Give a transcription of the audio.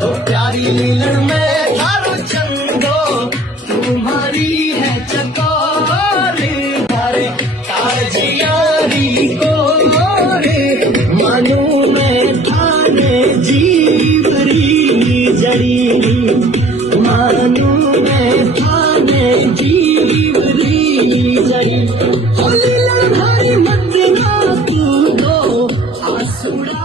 तो प्यारी मिलन में थारो चंदो तुम्हारी है चकोर धारे ताजियारी को रे मानू में थाने जीवरी जड़ी मानू में थाने जीवरी जड़ी होली लड़ाई मत ना तू दो आसुड़ा